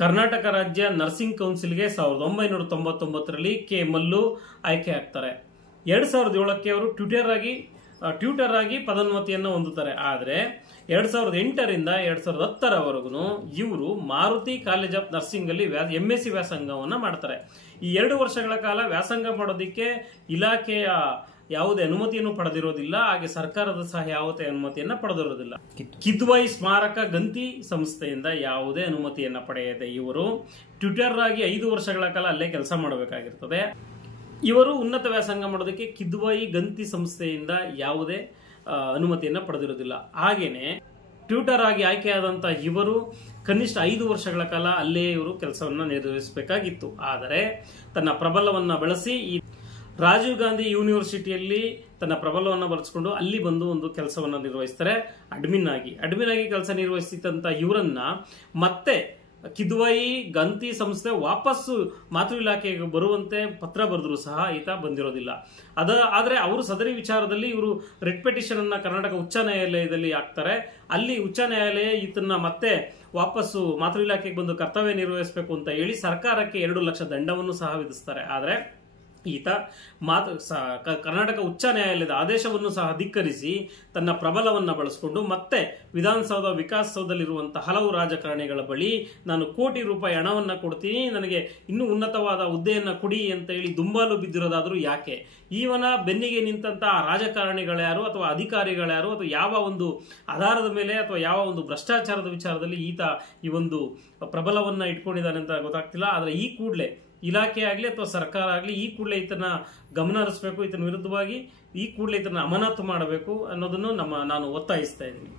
ಕರ್ನಾಟಕ ರಾಜ್ಯ nursing ಕೌನ್ಸಿಲ್ಗೆ 1999ರಲ್ಲಿ K Mallu ಆಯ್ಕೆ ಆಗ್ತಾರೆ. 2007ಕ್ಕೆ ಅವರು ಟ್ಯೂಟರ್ ಆಗಿ ಪದೋನ್ನತಿಯನ್ನು ಹೊಂದುತ್ತಾರೆ. ಆದರೆ 2008ರಿಂದ 2010ರವರೆಗೂ ಇವರು ಮಾರುತಿ ಕಾಲೇಜ್ ಆಫ್ ನರ್ಸಿಂಗ್ ಅಲ್ಲಿ MSc ವ್ಯಾಸಂಗವನ್ನು ಮಾಡ್ತಾರೆ. ಈ 2 ವರ್ಷಗಳ ಕಾಲ ವ್ಯಾಸಂಗ ಮಾಡೋದಿಕ್ಕೆ ಇಲಾಖೆಯ ಯಾವುದೇ ಅನುಮತಿಯನ್ನು ಪಡೆದಿರೋದಿಲ್ಲ, ಹಾಗೆ ಸರ್ಕಾರದ ಸಹ ಯಾವುದೇ ಅನುಮತಿಯನ್ನ ಪಡೆದಿರೋದಿಲ್ಲ. ಕಿದ್ವಾಯಿ ಸ್ಮಾರಕ ಗಂತಿ ಸಂಸ್ಥೆಯಿಂದ ಯಾವುದೇ ಅನುಮತಿಯನ್ನ ಪಡೆಯದೆ ಇವರು ಟ್ಯೂಟರ್ ಆಗಿ 5 ವರ್ಷಗಳ ಕಾಲ ಅಲ್ಲೇ ಕೆಲಸ ಮಾಡಬೇಕಾಗಿರ್ತದೆ. ಇವರು ಉನ್ನತ ವ್ಯಾಸಂಗ ಮಾಡೋದಕ್ಕೆ ಕಿದ್ವಾಯಿ ಗಂತಿ ಸಂಸ್ಥೆಯಿಂದ ಯಾವುದೇ ಅನುಮತಿಯನ್ನ ಪಡೆದಿರೋದಿಲ್ಲ. ಹಾಗೇನೆ ಟ್ಯೂಟರ್ ಆಗಿ ಆಯ್ಕೆಯಾದಂತಹ ಇವರು ಕನಿಷ್ಠ 5 ವರ್ಷಗಳ ಕಾಲ ಅಲ್ಲೇ ಇವರು ಕೆಲಸವನ್ನ ನಿರ್ವಹಿಸಬೇಕಾಗಿತ್ತು. ಆದರೆ ತನ್ನ ಪ್ರಬಲವನ್ನ ಬಳಸಿ ಈ ರಾಜೀವ್ ಗಾಂಧಿ ಯೂನಿವರ್ಸಿಟಿಯಲ್ಲಿ ತನ್ನ ಪ್ರಬಲವನ್ನು ಬಳಸಿಕೊಂಡು ಅಲ್ಲಿ ಬಂದು ಒಂದು ಕೆಲಸವನ್ನ ನಿರ್ವಹಿಸ್ತಾರೆ. ಅಡ್ಮಿನ್ ಆಗಿ ಕೆಲಸ ನಿರ್ವಹಿಸಿದಂತ ಇವರನ್ನ ಮತ್ತೆ ಕಿದ್ವಾಯಿ ಗಂತಿ ಸಂಸ್ಥೆ ವಾಪಸ್ಸು ಮಾತೃ ಇಲಾಖೆಗೆ ಬರುವಂತೆ ಪತ್ರ ಬರೆದ್ರು ಸಹ ಈತ ಬಂದಿರೋದಿಲ್ಲ. ಆದ್ರೆ ಅವರು ಸದರಿ ವಿಚಾರದಲ್ಲಿ ಇವರು ರಿಟ್ ಪಿಟಿಷನ್ ಅನ್ನ ಕರ್ನಾಟಕ ಉಚ್ಚ ನ್ಯಾಯಾಲಯದಲ್ಲಿ ಹಾಕ್ತಾರೆ. ಅಲ್ಲಿ ಉಚ್ಚ ನ್ಯಾಯಾಲಯ ಈತನ್ನ ಮತ್ತೆ ವಾಪಸ್ಸು ಮಾತೃ ಇಲಾಖೆಗೆ ಬಂದು ಕರ್ತವ್ಯ ನಿರ್ವಹಿಸಬೇಕು ಅಂತ ಹೇಳಿ ಸರ್ಕಾರಕ್ಕೆ 2 ಲಕ್ಷ ದಂಡವನ್ನು ಸಹ ವಿಧಿಸ್ತಾರೆ. ಆದ್ರೆ ಈತ ಕರ್ನಾಟಕ ಉಚ್ಚ ನ್ಯಾಯಾಲಯದ ಆದೇಶವನ್ನು ಸಹ ಧಿಕ್ಕರಿಸಿ ತನ್ನ ಪ್ರಬಲವನ್ನ ಬಳಸಿಕೊಂಡು ಮತ್ತೆ ವಿಧಾನಸೌಧ ವಿಕಾಸಸೌಧದಲ್ಲಿರುವಂತಹ ಹಲವು ರಾಜಕಾರಣಿಗಳ ಬಳಿ ನಾನು ಕೋಟಿ ರೂಪಾಯಿ ಹಣವನ್ನ ಕೊಡ್ತೀನಿ, ನನಗೆ ಇನ್ನೂ ಉನ್ನತವಾದ ಹುದ್ದೆಯನ್ನ ಕೊಡಿ ಅಂತ ಹೇಳಿ ದುಂಬಾಲು ಬಿದ್ದಿರೋದಾದ್ರೂ ಯಾಕೆ? ಈವನ ಬೆನ್ನಿಗೆ ನಿಂತಹ ರಾಜಕಾರಣಿಗಳ್ಯಾರು ಅಥವಾ ಅಧಿಕಾರಿಗಳ್ಯಾರು ಅಥವಾ ಯಾವ ಒಂದು ಆಧಾರದ ಮೇಲೆ ಅಥವಾ ಯಾವ ಒಂದು ಭ್ರಷ್ಟಾಚಾರದ ವಿಚಾರದಲ್ಲಿ ಈತ ಈ ಒಂದು ಪ್ರಬಲವನ್ನ ಇಟ್ಕೊಂಡಿದ್ದಾನೆ ಅಂತ ಗೊತ್ತಾಗ್ತಿಲ್ಲ. ಆದ್ರೆ ಈ ಕೂಡಲೇ ಇಲಾಖೆ ಆಗಲಿ ಅಥವಾ ಸರ್ಕಾರ ಆಗಲಿ ಈ ಕೂಡಲೇ ಈತನ ಗಮನ ಹರಿಸಬೇಕು, ಈತನ ವಿರುದ್ಧವಾಗಿ ಈ ಕೂಡಲೇ ಈತನ ಅಮಾನತು ಮಾಡಬೇಕು ಅನ್ನೋದನ್ನು ನಾನು ಒತ್ತಾಯಿಸ್ತಾ ಇದ್ದೀನಿ.